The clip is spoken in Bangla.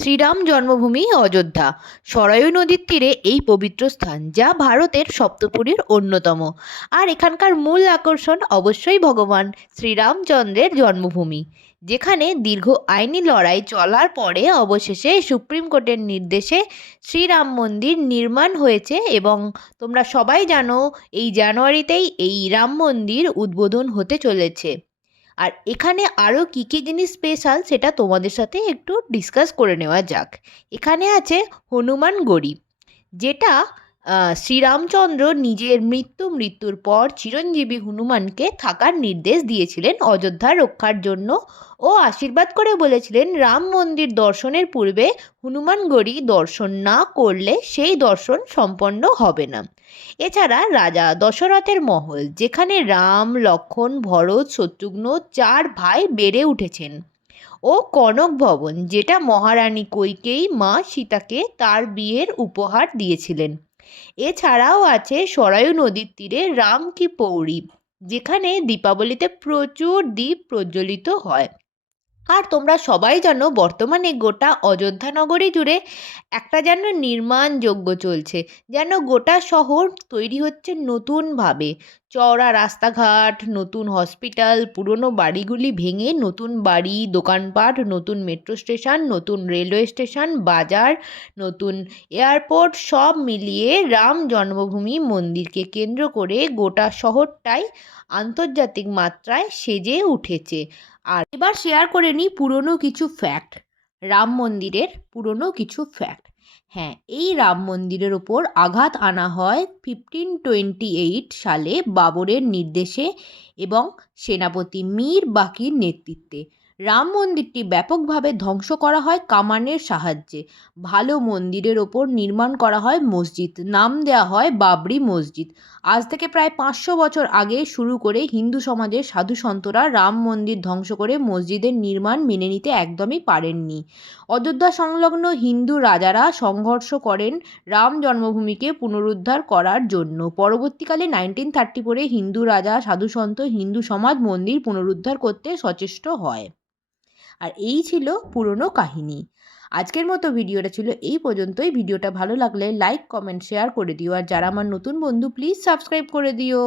শ্রীরাম জন্মভূমি অযোধ্যা। সরায়ু নদীর তীরে এই পবিত্র স্থান, যা ভারতের সপ্তপুরীর অন্যতম। আর এখানকার মূল আকর্ষণ অবশ্যই ভগবান শ্রীরামচন্দ্রের জন্মভূমি, যেখানে দীর্ঘ আইনি লড়াই চলার পরে অবশেষে সুপ্রিম কোর্টের নির্দেশে শ্রীরাম মন্দির নির্মাণ হয়েছে। এবং তোমরা সবাই জানো, এই জানুয়ারিতেই এই রাম মন্দির উদ্বোধন হতে চলেছে। আর এখানে আরও কী কী জিনিস স্পেশাল সেটা তোমাদের সাথে একটু ডিসকাস করে নেওয়া যাক। এখানে আছে হনুমান গড়ি, যেটা শ্রীরামচন্দ্র নিজের মৃত্যুর পর চিরঞ্জীবী হনুমানকে থাকার নির্দেশ দিয়েছিলেন অযোধ্যা রক্ষার জন্য, ও আশীর্বাদ করে বলেছিলেন রাম মন্দির দর্শনের পূর্বে হনুমানগড়ি দর্শন না করলে সেই দর্শন সম্পন্ন হবে না। এছাড়া রাজা দশরথের মহল, যেখানে রাম, লক্ষ্মণ, ভরত, শত্রুঘ্ন 4 ভাই বেড়ে উঠেছেন, ও কনক ভবন, যেটা মহারানী কইকেয়ী মা সীতাকে তার বিয়ের উপহার দিয়েছিলেন। এছাড়াও আছে সরায়ু নদীর তীরে রাম কি পৌড়ি, যেখানে দীপাবলিতে প্রচুর দ্বীপ প্রজ্বলিত হয়। আর তোমরা সবাই জানো, বর্তমানে গোটা অযোধ্যা নগরী জুড়ে একটা যেন নির্মাণ যজ্ঞ চলছে, যেন গোটা শহর তৈরি হচ্ছে নতুনভাবে। চওড়া রাস্তাঘাট, নতুন হসপিটাল, পুরনো বাড়িগুলি ভেঙে নতুন বাড়ি, দোকানপাট, নতুন মেট্রো স্টেশন, নতুন রেলওয়ে স্টেশন, বাজার, নতুন এয়ারপোর্ট, সব মিলিয়ে রাম জন্মভূমি মন্দিরকে কেন্দ্র করে গোটা শহরটাই আন্তর্জাতিক মাত্রায় সেজে উঠেছে। আর এবার শেয়ার করে নিই পুরনো কিছু ফ্যাক্ট, রাম মন্দিরের পুরনো কিছু ফ্যাক্ট। হ্যাঁ, এই রাম মন্দিরের ওপর আঘাত আনা হয় 1528 সালে বাবরের নির্দেশে এবং সেনাপতি মীর বাকির নেতৃত্বে। রাম মন্দিরটি ব্যাপকভাবে ধ্বংস করা হয় কামানের সাহায্যে। ভালো মন্দিরের ওপর নির্মাণ করা হয় মসজিদ, নাম দেওয়া হয় বাবরি মসজিদ। আজ থেকে প্রায় 500 বছর আগে শুরু করে হিন্দু সমাজের সাধু সন্তরা রাম মন্দির ধ্বংস করে মসজিদের নির্মাণ মেনে নিতে একদমই পারেননি। অযোধ্যা সংলগ্ন হিন্দু রাজারা সংঘর্ষ করেন রাম জন্মভূমিকে পুনরুদ্ধার করার জন্য। পরবর্তীকালে 1934-এ হিন্দু রাজা, সাধুসন্ত, হিন্দু সমাজ মন্দির পুনরুদ্ধার করতে সচেষ্ট হয়। আর এই ছিল পুরনো কাহিনী। আজকের মতো ভিডিওটা ছিল এই পর্যন্তই। ভিডিওটা ভালো লাগলে লাইক, কমেন্ট, শেয়ার করে দিও। আর যারা আমার নতুন বন্ধু, প্লিজ সাবস্ক্রাইব করে দিও।